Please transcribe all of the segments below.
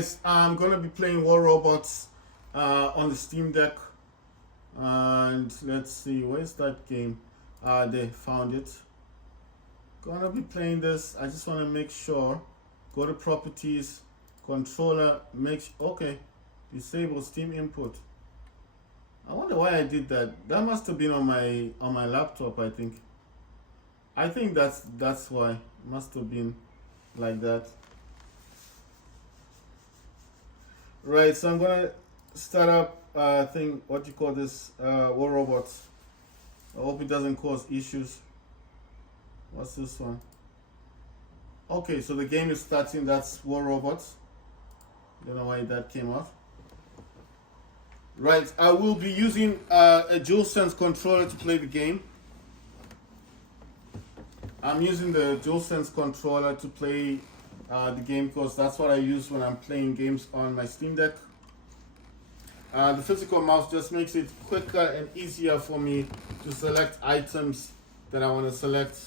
guys, I'm gonna be playing War Robots on the Steam Deck, and let's see, where's that game? They found it. Gonna be playing this. I just want to make sure. Go to properties, controller. Okay, disable Steam input. I wonder why I did that. That must have been on my laptop. I think that's why. It must have been like that. Right, so I'm gonna start up what you call this, War Robots. I hope it doesn't cause issues. What's this one? Okay, so the game is starting. That's War Robots. Don't know why that came off. Right, I will be using a DualSense controller to play the game. I'm using the DualSense controller to play the game because that's what I use when I'm playing games on my Steam Deck. The physical mouse just makes it quicker and easier for me to select items that I want to select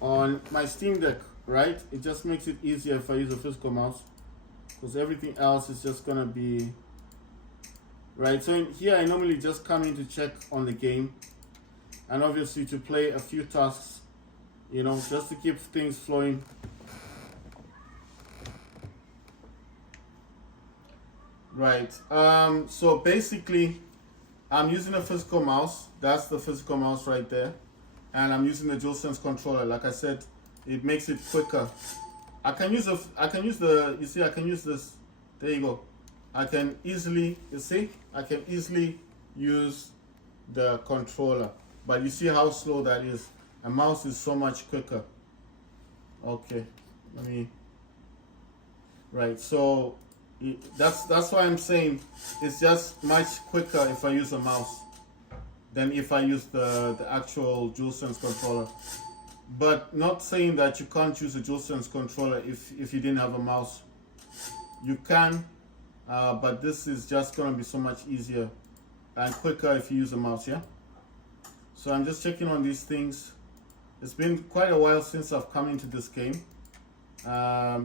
on my Steam Deck, right? It just makes it easier if I use a physical mouse because everything else is just going to be... Right, so in here I normally just come in to check on the game and obviously to play a few tasks, you know, just to keep things flowing. Right, so basically I'm using a physical mouse. That's the physical mouse right there. And I'm using the DualSense controller. Like I said, it makes it quicker. I can use this. There you go. I can easily use the controller. But you see how slow that is. A mouse is so much quicker. Okay, right, so that's why I'm saying it's just much quicker if I use a mouse than if I use the actual DualSense controller. But not saying that you can't use a DualSense controller if you didn't have a mouse. You can, but this is just going to be so much easier and quicker if you use a mouse, yeah? So I'm just checking on these things. It's been quite a while since I've come into this game.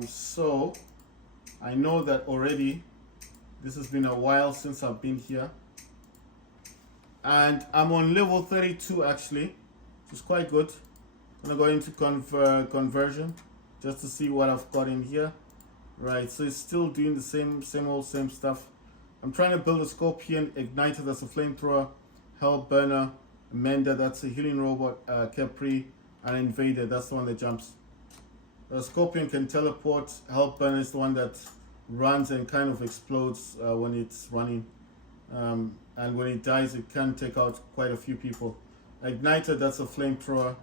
So I know that already this has been a while since I've been here. And I'm on level 32 actually, which is quite good. I'm gonna go into conversion just to see what I've got in here. Right, so it's still doing the same stuff. I'm trying to build a Scorpion, Igniter, that's a flamethrower, Hell Burner, Mender, that's a healing robot, Capri, and Invader, that's the one that jumps. The Scorpion can teleport. Hell Burner is the one that runs and kind of explodes when it's running. And when it dies, it can take out quite a few people. Igniter, that's a flamethrower.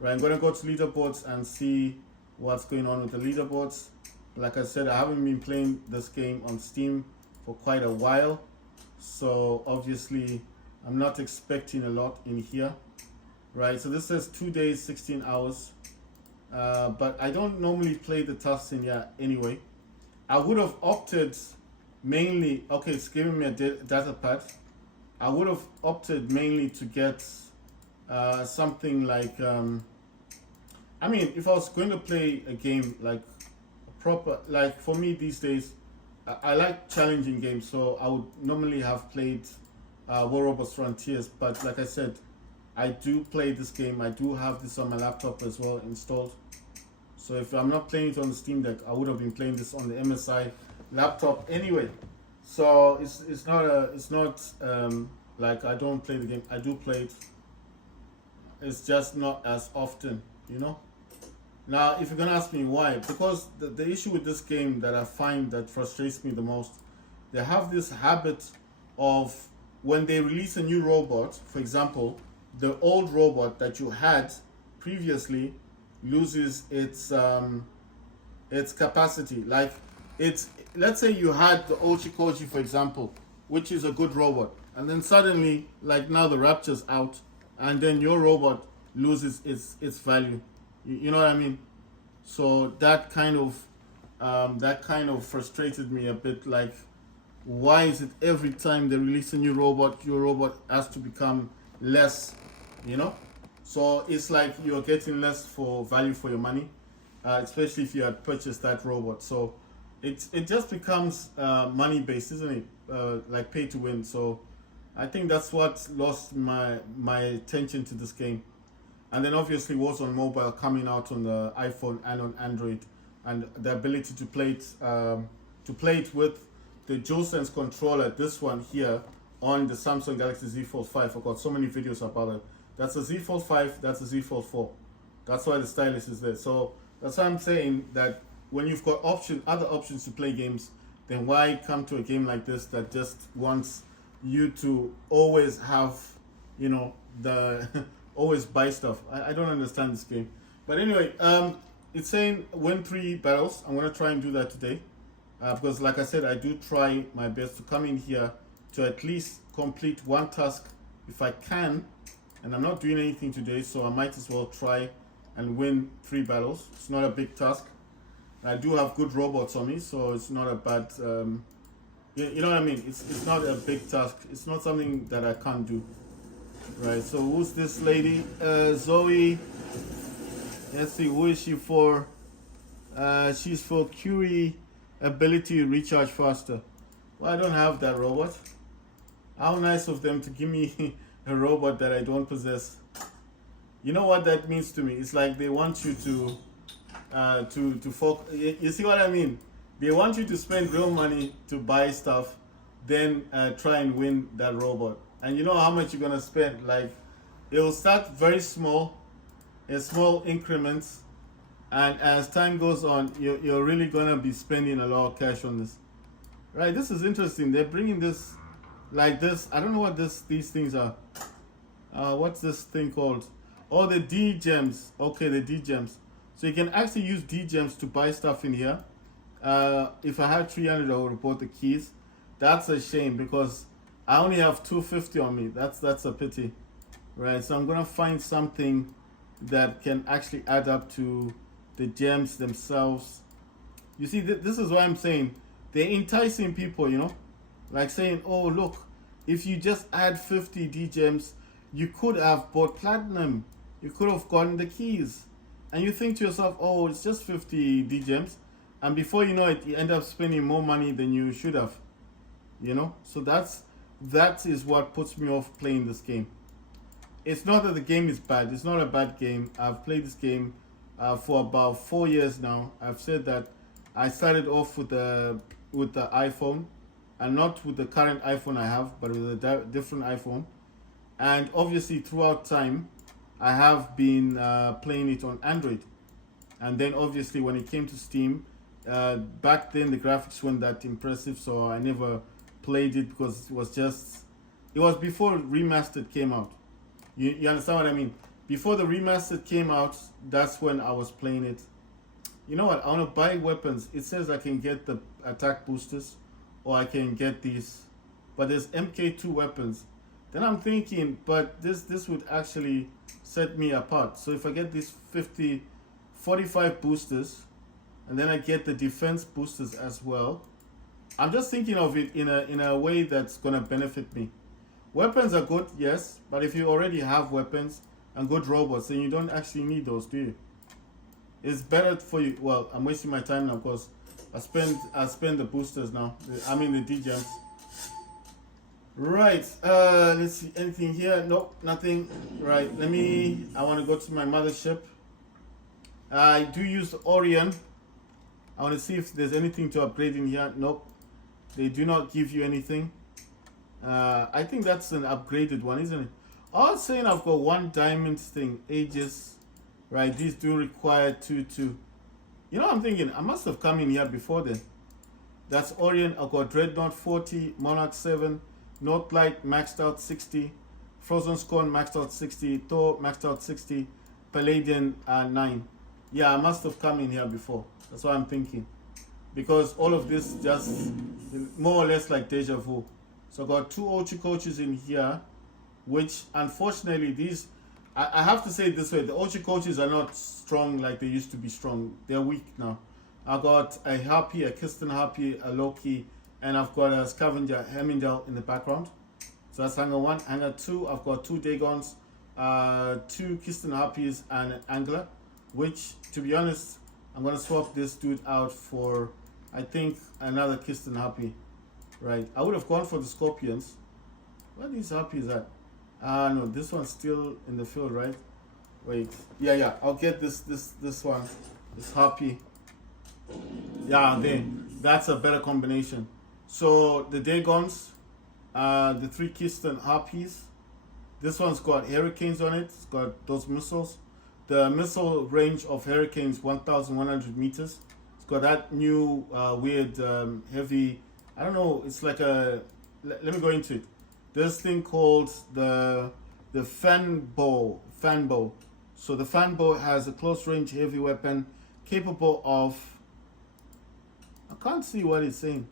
Right, I'm gonna go to leaderboards and see what's going on with the leaderboards. Like I said, I haven't been playing this game on Steam for quite a while, so obviously I'm not expecting a lot in here. Right, so this says 2 days, 16 hours. But I don't normally play the tasks in here anyway. I would have opted mainly, okay, it's giving me a data pad. I would have opted mainly to get something like, I mean, if I was going to play a game like proper, like for me these days, I like challenging games, so I would normally have played War Robots Frontiers, but like I said, I do play this game. I do have this on my laptop as well installed. So if I'm not playing it on the Steam Deck, I would have been playing this on the MSI laptop anyway. So it's not like I don't play the game. I do play it. It's just not as often, you know. Now, if you're gonna ask me why, because the issue with this game that I find that frustrates me the most, they have this habit of when they release a new robot, for example, the old robot that you had previously loses its capacity. Like let's say you had the Ochikoji, for example, which is a good robot, and then suddenly, like now the Rapture's out, and then your robot loses its value. You know what I mean? So that kind of frustrated me a bit. Like, why is it every time they release a new robot, your robot has to become less? You know? So it's like you're getting less for value for your money, especially if you had purchased that robot. So it just becomes money based, isn't it? Like pay to win. So I think that's what lost my attention to this game. And then obviously Warzone Mobile coming out on the iPhone and on Android, and the ability to play it with the DualSense controller. This one here on the Samsung Galaxy Z Fold 5. I've got so many videos about it. That's a Z Fold 5. That's a Z Fold 4. That's why the stylus is there. So that's why I'm saying that when you've got other options to play games, then why come to a game like this that just wants you to always have, the always buy stuff. I don't understand this game. But anyway, it's saying win 3 battles. I'm gonna try and do that today, because like I said, I do try my best to come in here to at least complete one task if I can, and I'm not doing anything today, so I might as well try and win 3 battles. It's not a big task. I do have good robots on me, so it's not a bad. You know what I mean? It's not a big task. It's not something that I can't do. Right. So who's this lady? Zoe. Let's see. Who is she for? She's for Curie ability to recharge faster. Well, I don't have that robot. How nice of them to give me a robot that I don't possess. You know what that means to me? It's like they want you to focus. You see what I mean? They want you to spend real money to buy stuff, then try and win that robot. And you know how much you're gonna spend? Like, it'll start very small, in small increments, and as time goes on, you're really gonna be spending a lot of cash on this. Right? This is interesting. They're bringing this like this. I don't know what these things are. What's this thing called? Oh, the D gems. Okay, the D gems. So you can actually use D gems to buy stuff in here. If I had 300, I would have bought the keys. That's a shame because I only have 250 on me. That's a pity, right? So I'm gonna find something that can actually add up to the gems themselves. You see, this is why I'm saying they're enticing people. Like saying, "Oh, look, if you just add 50 D gems, you could have bought platinum. You could have gotten the keys." And you think to yourself, "Oh, it's just 50 D gems," and before you know it, you end up spending more money than you should have. So that is what puts me off playing this game. It's not that the game is bad. It's not a bad game. I've played this game for about 4 years now. I've said that I started off with the iPhone, and not with the current iPhone I have, but with a different iPhone. And obviously, throughout time, I have been playing it on Android. And then obviously when it came to Steam, back then the graphics weren't that impressive, so I never played it because it was before Remastered came out. You understand what I mean? Before the Remastered came out, that's when I was playing it. You know what? I want to buy weapons. It says I can get the attack boosters, or I can get these, but there's MK2 weapons. Then I'm thinking, but this would actually set me apart. So if I get these 45 boosters, and then I get the defense boosters as well, I'm just thinking of it in a way that's gonna benefit me. Weapons are good, yes, but if you already have weapons and good robots, then you don't actually need those, do you? It's better for you. Well, I'm wasting my time now because I spend the boosters now. I mean the D gems. Right, let's see, anything here? Nope, nothing. Right, I want to go to my mothership. I do use Orion. I want to see if there's anything to upgrade in here. Nope, they do not give you anything. I think that's an upgraded one, isn't it? I was saying I've got 1 diamond thing, Aegis. Right, these do require 2. I'm thinking, I must have come in here before then. That's Orion. I've got Dreadnought 40, Monarch 7, Northlight maxed out 60, Frozen Scorn maxed out 60, Thor maxed out 60, Palladian 9. Yeah, I must have come in here before. That's what I'm thinking. Because all of this just more or less like deja vu. So I got 2 Ochi coaches in here, which unfortunately these, I have to say it this way, the Ochi coaches are not strong like they used to be strong. They're weak now. I got a Harpy, a Kirsten Harpy, a Loki, and I've got a Scavenger Hemingdale in the background. So that's Hangar 1. Hangar 2, I've got 2 Dagons, 2 Kirsten Harpies, and an Angler, which, to be honest, I'm going to swap this dude out for I think another Kiston Happy. Right. I would have gone for the Scorpions. Where these Harpies at? No, this one's still in the field, right? Wait. Yeah. I'll get this one. This Harpy. Yeah, then that's a better combination. So the Dagons, the 3 Keystone Harpies. This one's got Hurricanes on it. It's got those missiles. The missile range of Hurricanes 1,100 meters. It's got that new weird heavy. I don't know. It's like a. Let me go into it. This thing called the Fanbow. So the Fanbow has a close range heavy weapon capable of. I can't see what it's saying.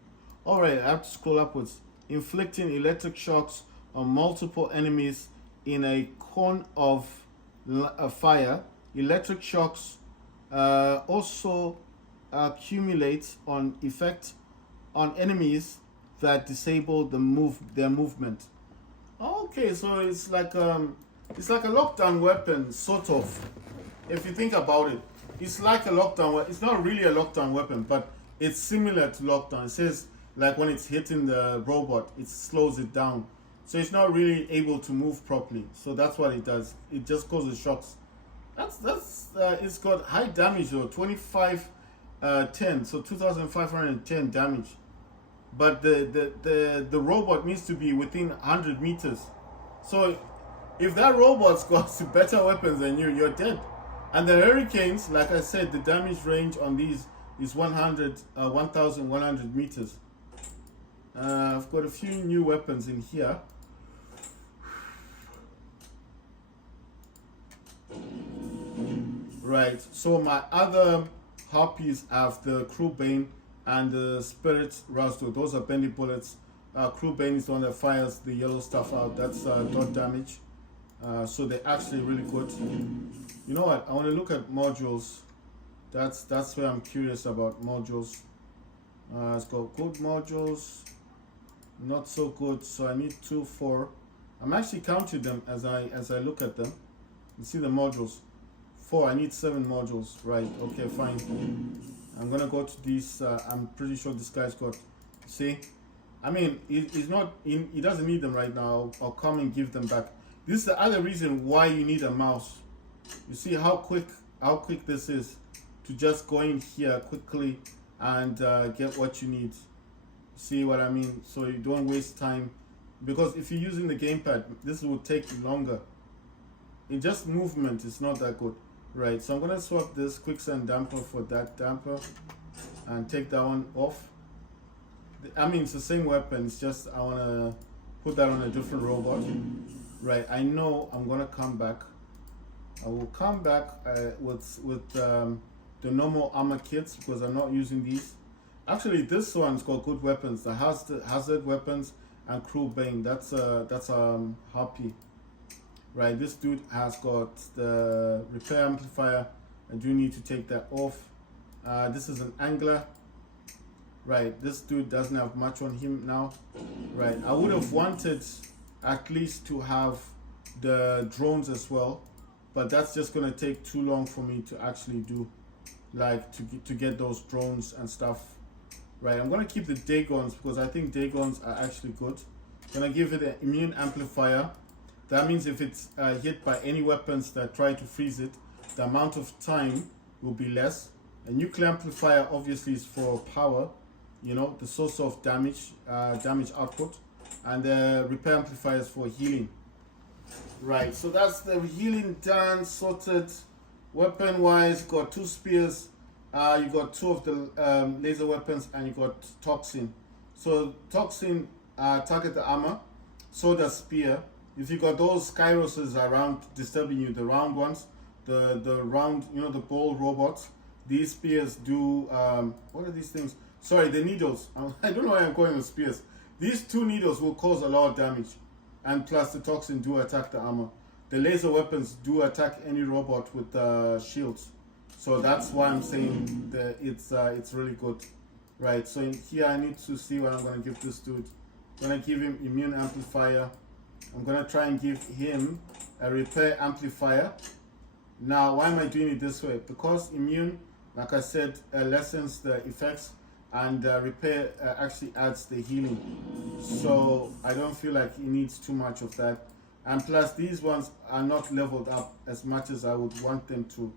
Alright, I have to scroll upwards. Inflicting electric shocks on multiple enemies in a cone of fire. Electric shocks also accumulate on effect on enemies that disable their movement. Okay, so it's like a lockdown weapon, sort of. If you think about it, it's like a lockdown weapon. It's not really a lockdown weapon, but it's similar to lockdown. It says like when it's hitting the robot, it slows it down. So it's not really able to move properly. So that's what it does. It just causes shocks. It's got high damage though, 2510, so 2,510 damage. But the robot needs to be within 100 meters. So if that robot's got better weapons than you, you're dead. And the Hurricanes, like I said, the damage range on these is 1,100 meters. I've got a few new weapons in here. Right, so my other Harpies have the Crewbane and the Spirit Rasdo. Those are bendy bullets. Crewbane is the one that fires the yellow stuff out. That's dot damage. So they're actually really good. You know what? I want to look at modules. That's where I'm curious about modules. It's got good modules, not so good. So I need 2, 4. I'm actually counting them as I look at them. You see the modules. 4. I need 7 modules. Right. Okay. Fine. I'm gonna go to these. I'm pretty sure this guy's got. See, I mean, he's not. He doesn't need them right now. I'll come and give them back. This is the other reason why you need a mouse. You see how quick this is to just go in here quickly and get what you need. See what I mean? So you don't waste time, because if you're using the gamepad, this will take longer. In just movement, it's not that good. Right, so I'm gonna swap this quicksand damper for that damper and take that one off. I mean, it's the same weapon, it's just I wanna put that on a different robot. Right, I know I'm gonna come back. I will come back with the normal armor kits, because I'm not using these. Actually, this one's got good weapons. The hazard weapons and Crewbane. That's Harpy. Right, this dude has got the repair amplifier. I do need to take that off. This is an angler. Right, this dude doesn't have much on him now. Right, I would have wanted at least to have the drones as well, but that's just gonna take too long for me to actually do, like to get those drones and stuff. Right, I'm gonna keep the Dagons because I think Dagons are actually good. I'm gonna give it an immune amplifier. That means if it's hit by any weapons that try to freeze it, the amount of time will be less. A nuclear amplifier obviously is for power, you know, the source of damage output, and the repair amplifier is for healing. Right, so that's the healing done, sorted. Weapon wise, got 2 spears. You got 2 of the laser weapons, and you got toxin. So toxin target the armor, so does spear. If you got those Skyroses around disturbing you, the round ones, the round, you know, the ball robots, these spears do, what are these things? Sorry, the needles. I don't know why I'm calling them spears. These 2 needles will cause a lot of damage, and plus the toxin do attack the armor. The laser weapons do attack any robot with shields. So that's why I'm saying that it's really good. Right, so in here I need to see what I'm going to give this dude. I'm going to give him immune amplifier. I'm going to try and give him a repair amplifier. Now, why am I doing it this way? Because immune, like I said, lessens the effects. and repair actually adds the healing. So I don't feel like he needs too much of that. And plus, these ones are not leveled up as much as I would want them to.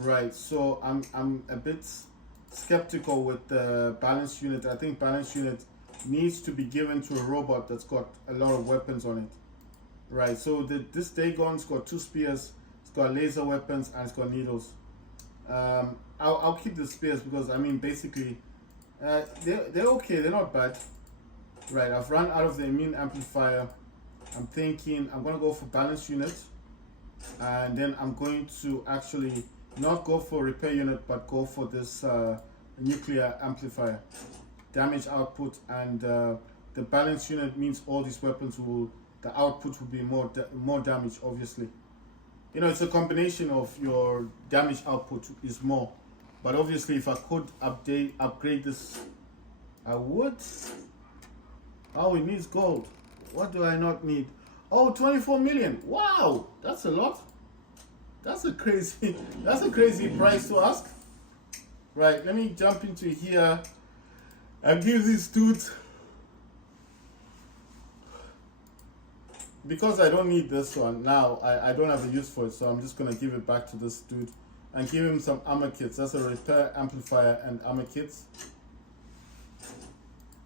Right. So I'm a bit skeptical with the balance unit. I think balance unit needs to be given to a robot that's got a lot of weapons on it. Right. So this Dagon's got 2 spears. It's got laser weapons and it's got needles. I'll keep the spears because I mean basically they're okay. They're not bad. Right. I've run out of the immune amplifier. I'm thinking I'm gonna go for balance unit, and then I'm going to actually not go for repair unit, but go for this nuclear amplifier, damage output, and the balance unit means all these weapons will, the output will be more damage. Obviously, you know, it's a combination of your damage output is more, but obviously if I could upgrade this, I would. Oh, it needs gold. What do I not need? Oh, 24 million. Wow, that's a lot. That's a crazy price to ask. Right, let me jump into here and give this dude, because I don't need this one now, I don't have a use for it, so I'm just gonna give it back to this dude and give him some armor kits. That's a repair amplifier and armor kits.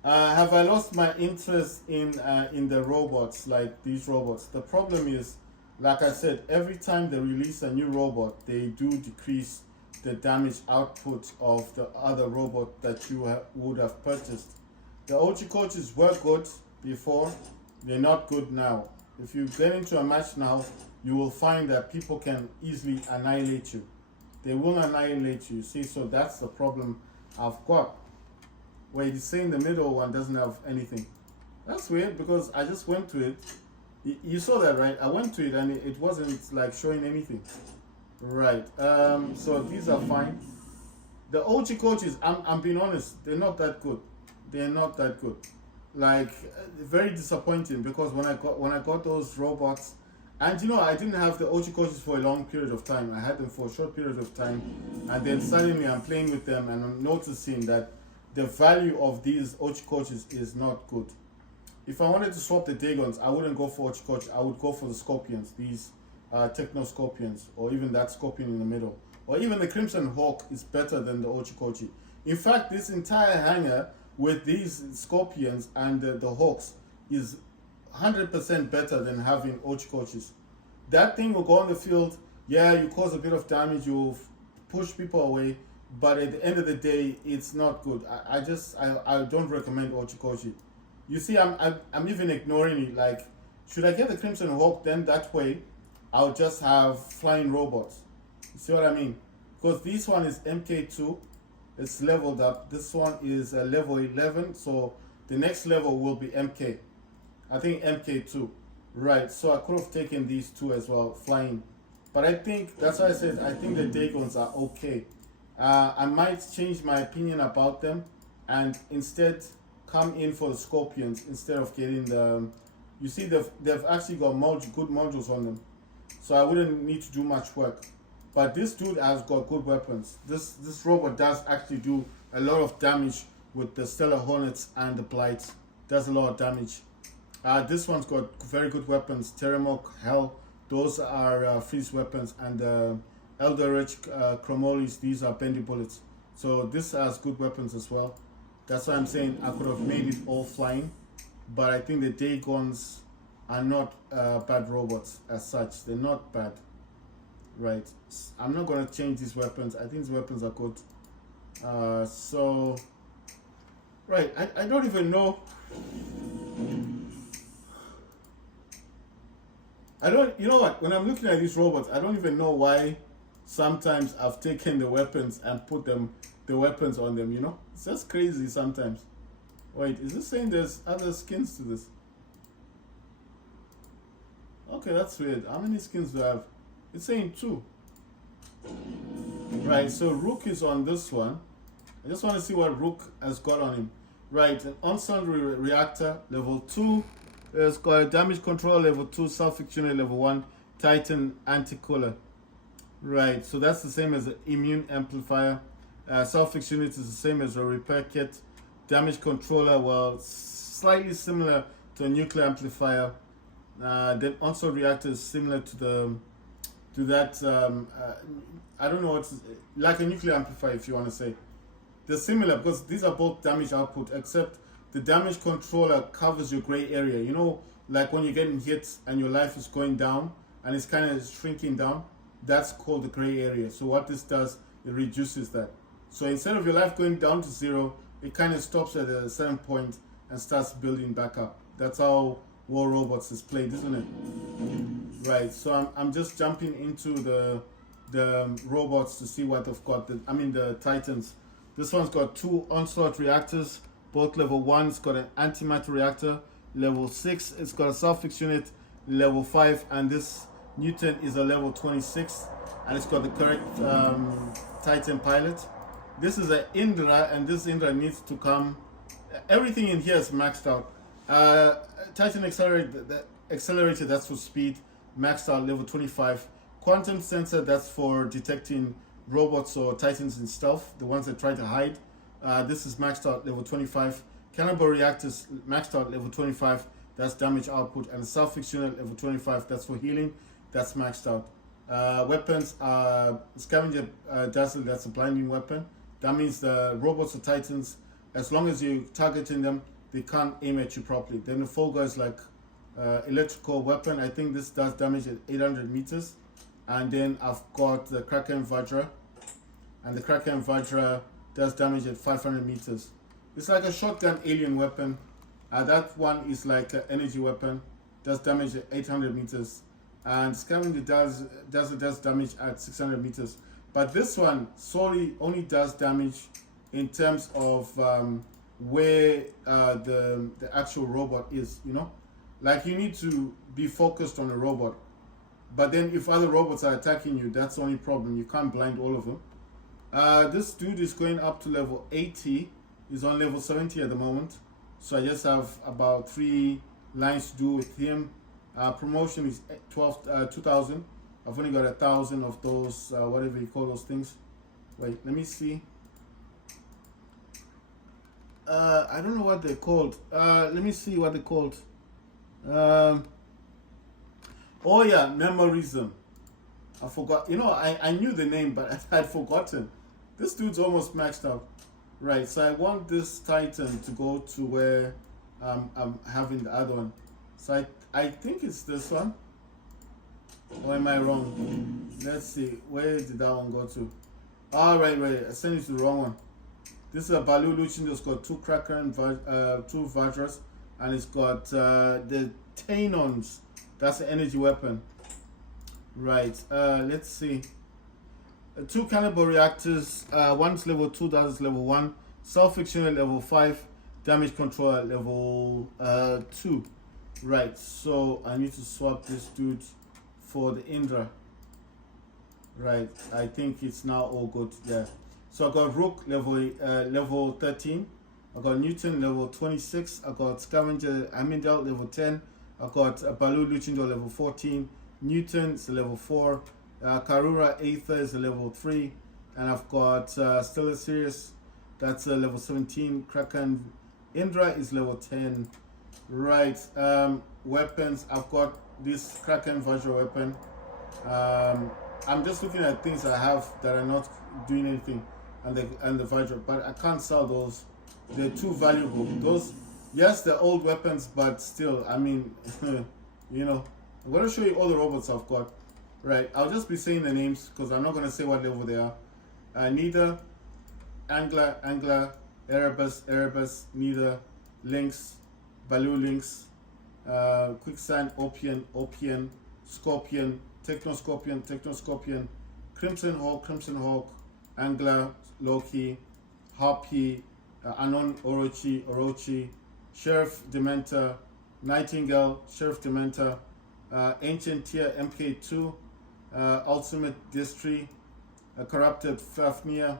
Have I lost my interest in the robots, like these robots? The problem is, like I said, every time they release a new robot, they do decrease the damage output of the other robot that you would have purchased. The Ochikochis were good before, they're not good now. If you get into a match now, you will find that people can easily annihilate you. They will annihilate you, see, so that's the problem I've got. Where it's saying the middle one doesn't have anything. That's weird because I just went to it. You saw that, right? I went to it and it wasn't like showing anything. Right. So these are fine. The Ochikochis, I'm being honest, they're not that good. They're not that good. Like very disappointing because when I got those robots, and you know, I didn't have the Ochikochis for a long period of time. I had them for a short period of time, and then suddenly I'm playing with them and I'm noticing that the value of these Ochikochis is not good. If I wanted to swap the Dagons, I wouldn't go for Ochikochi. I would go for the Scorpions, these Techno Scorpions, or even that Scorpion in the middle. Or even the Crimson Hawk is better than the Ochikochi. In fact, this entire hangar with these Scorpions and the Hawks is 100% better than having Ochikochis. That thing will go on the field, yeah, you cause a bit of damage, you push people away, but at the end of the day, it's not good. I don't recommend Ochikochi. You see, I'm even ignoring it. Like, should I get the Crimson Hawk? Then that way, I'll just have flying robots. You see what I mean? Because this one is MK2, it's leveled up. This one is level 11, so the next level will be MK. I think MK2, right? So I could have taken these two as well, flying. But I think that's why I said I think the Dagons are okay. I might change my opinion about them and instead come in for the Scorpions instead of getting the. You see, they've actually got good modules on them, so I wouldn't need to do much work. But this dude has got good weapons. This robot does actually do a lot of damage with the Stellar Hornets and the Blights. Does a lot of damage. This one's got very good weapons. Terramok, Hell, those are freeze weapons, and Eldritch Chromolis, these are bendy bullets. So this has good weapons as well. That's why I'm saying I could have made it all flying, but I think the Dagons are not bad robots as such. They're not bad, right? I'm not going to change these weapons. I think these weapons are good. So, right, I don't even know. You know what, when I'm looking at these robots, I don't even know why sometimes I've taken the weapons and put the weapons on them, you know? It's just crazy sometimes. Wait, is this saying there's other skins to this? Okay, that's weird. How many skins do I have? It's saying 2. Right, so Rook is on this one. I just want to see what Rook has got on him. Right, an Onslaught Reactor, level 2. It's got a damage control, level 2, self-fictional, level 1, Titan anti-cooler. Right, so that's the same as the immune amplifier. Self-fix unit is the same as a repair kit. Damage controller, well, slightly similar to a nuclear amplifier. Then onslaught reactor is similar to that. I don't know what's like a nuclear amplifier, if you want to say. They're similar because these are both damage output, except the damage controller covers your gray area. You know, like when you're getting hit and your life is going down and it's kind of shrinking down, that's called the gray area. So what this does, it reduces that. So instead of your life going down to zero, it kind of stops at a certain point and starts building back up. That's how War Robots is played, isn't it? Right. So I'm just jumping into the robots to see what they've got. The Titans. This one's got 2 onslaught reactors, both level 1. It's got an antimatter reactor. Level 6, it's got a self-fix unit. Level 5, and this Newton is a level 26, and it's got the correct Titan pilot. This is an Indra, and this Indra needs to come. Everything in here is maxed out. Titan accelerator, that's for speed, maxed out level 25. Quantum sensor, that's for detecting robots or Titans in stealth, the ones that try to hide. This is maxed out level 25. Cannibal reactors maxed out level 25. That's damage output. And the self-fix unit level 25. That's for healing. That's maxed out. Weapons, scavenger dazzle. That's a blinding weapon. That means the robots or Titans, as long as you're targeting them, they can't aim at you properly. Then the Folga is like electrical weapon. I think this does damage at 800 meters. And then I've got the Kraken Vajra, and the Kraken Vajra does damage at 500 meters. It's like a shotgun alien weapon. That one is like an energy weapon, does damage at 800 meters. And Scavenger does damage at 600 meters. But this one solely only does damage in terms of where the actual robot is, you know? Like you need to be focused on a robot. But then if other robots are attacking you, that's the only problem. You can't blind all of them. This dude is going up to level 80. He's on level 70 at the moment. So I just have about 3 lines to do with him. Promotion is 2,000. I've only got 1,000 of those, whatever you call those things. Wait, let me see. I don't know what they're called. Let me see what they're called. Oh yeah, Memorism. I forgot. You know, I knew the name, but I had forgotten. This dude's almost maxed out. Right, so I want this Titan to go to where I'm having the other one. So I think it's this one. Or am I wrong? Let's see. Where did that one go to? Oh, right. I sent it to the wrong one. This is a Balu Lucindo. It's got 2 Kraken, 2 Vajras, and it's got the Tanons. That's an energy weapon. Right. Let's see. 2 Cannibal reactors. One's level 2, the other's level 1. Self-fix unit level 5. Damage control level 2. Right. So I need to swap this dude for the Indra. Right. I think it's now all good there. So I got Rook level 13. I got Newton level 26. I got Scavenger Amindel level 10. I got Balu Lucindo level 14. Newton is level 4. Karura Aether is a level 3. And I've got Stellar Sirius, that's a level 17. Kraken Indra is level 10. Right. Weapons, I've got this Kraken Vajra weapon. I'm just looking at things I have that are not doing anything, and the Vajra, but I can't sell those. They're too valuable. Those, yes, they're old weapons, but still, I mean, you know, I'm going to show you all the robots I've got. Right, I'll just be saying the names because I'm not going to say what level they are. Nida, Angler, Erebus, Nida, Lynx, Balu Lynx, Quicksand, Opian, Scorpion, Technoscorpion, Crimson Hawk, Angler, Loki, Harpy, Anon Orochi, Sheriff Dementor, Nightingale, Sheriff Dementor, Ancient Tier MK2, Ultimate Distry, Corrupted Fafnir,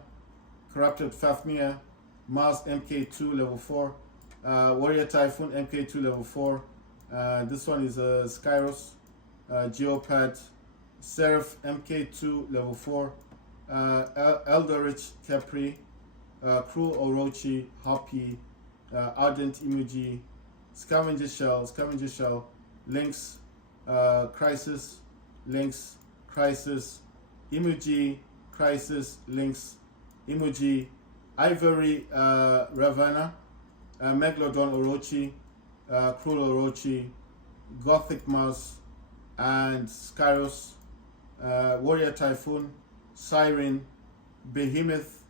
Mars MK2 level 4, Warrior Typhoon MK2 level 4. This one is a Skyros, Geopad, Seraph MK2 level 4, Eldritch Capri, Cruel Orochi, Harpy, Ardent Emoji, Scavenger Shell, Lynx, Crisis, Lynx, Crisis, Emoji, Crisis, Lynx, Emoji, Ivory, Ravana, Megalodon Orochi, Cruel Orochi, Gothic Mouse, and Skyros, Warrior Typhoon, Siren, Behemoth,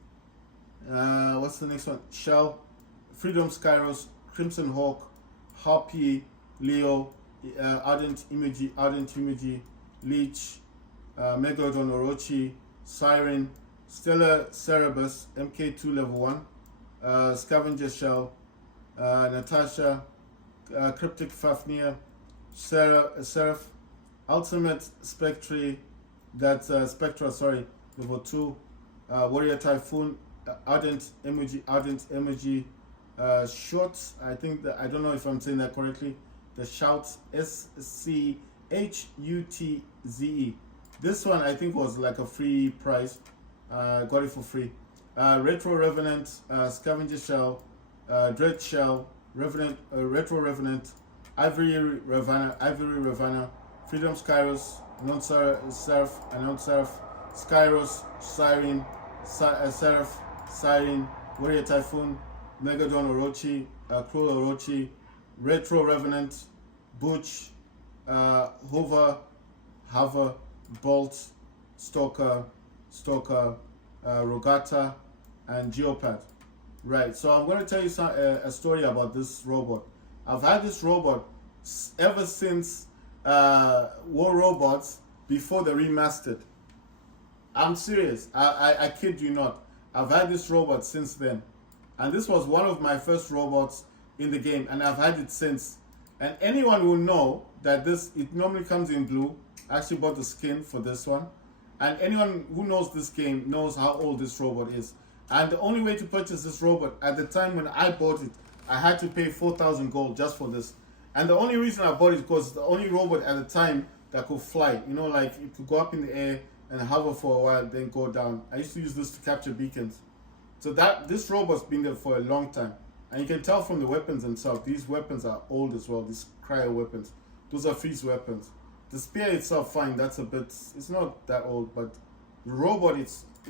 what's the next one? Shell, Freedom Skyros, Crimson Hawk, Harpy, Leo, Ardent Emoji, Leech, Megalodon Orochi, Siren, Stellar Cerebus, MK2 level 1, Scavenger Shell, Natasha, Cryptic Fafnir, Seraph, Ultimate Spectre, that's Spectra, sorry, level 2, Warrior Typhoon, Ardent Emoji, Short, I think that, I don't know if I'm saying that correctly, the Shout, SCHUTZE. This one I think was like a free price, got it for free. Retro Revenant, Scavenger Shell, Dread Shell, Revenant, Retro Revenant, Ivory Ravana, Freedom Skyros, Non-Seraph, Skyros, Siren, Seraph, Siren, Warrior Typhoon, Megalodon Orochi, Cruel Orochi, Retro Revenant, Butch, Hover, Bolt, Stalker, Rogata, and Geopath. Right, so I'm going to tell you a story about this robot. I've had this robot ever since War Robots, before the remastered. I'm serious, I kid you not. I've had this robot since then. And this was one of my first robots in the game, and I've had it since. And anyone will know that it normally comes in blue. I actually bought the skin for this one. And anyone who knows this game knows how old this robot is. And the only way to purchase this robot, at the time when I bought it, I had to pay 4,000 gold just for this. And the only reason I bought it because it's the only robot at the time that could fly. You know, like it could go up in the air and hover for a while, then go down. I used to use this to capture beacons. So this robot's been there for a long time. And you can tell from the weapons themselves, these weapons are old as well, these cryo weapons. Those are freeze weapons. The spear itself, fine, that's a bit, it's not that old, but the robot,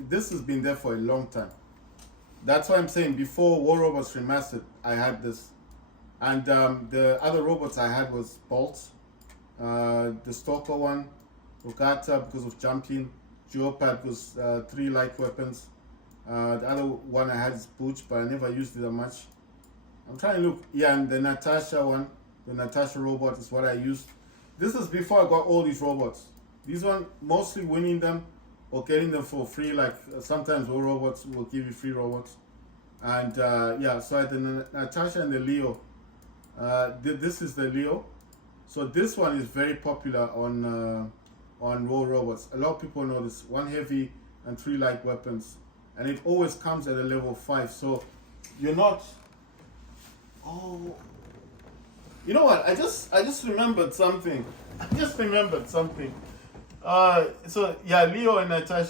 this has been there for a long time. That's why I'm saying before War Robots Remastered, I had this. And the other robots I had was Bolt, the Stalker one, Rogata because of jumping, Geopath was 3 light weapons. The other one I had is Butch, but I never used it that much. I'm trying to look, yeah, and the Natasha one, the Natasha robot is what I used. This is before I got all these robots. These one, mostly winning them or getting them for free, like sometimes War Robots will give you free robots. And yeah, so I had the Natasha and the Leo. This is the Leo. So this one is very popular on War Robots. A lot of people know this. 1 heavy and 3 light weapons. And it always comes at a level 5. So you're not... Oh... You know what? I just remembered something. So yeah, Leo and Natasha.